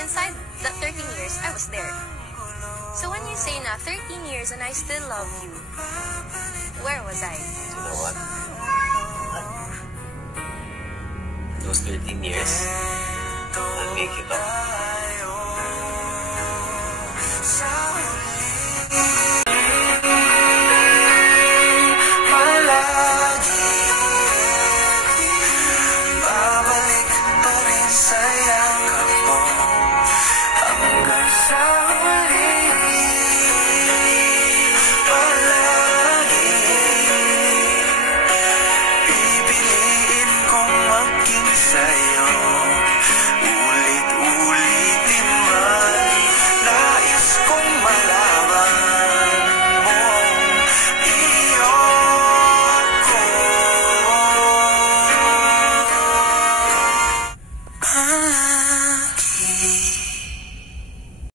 inside the 13 years, I was there. So when you say na 13 years and I still love you, where was I? You know what? Those 13 years, I'll make it up.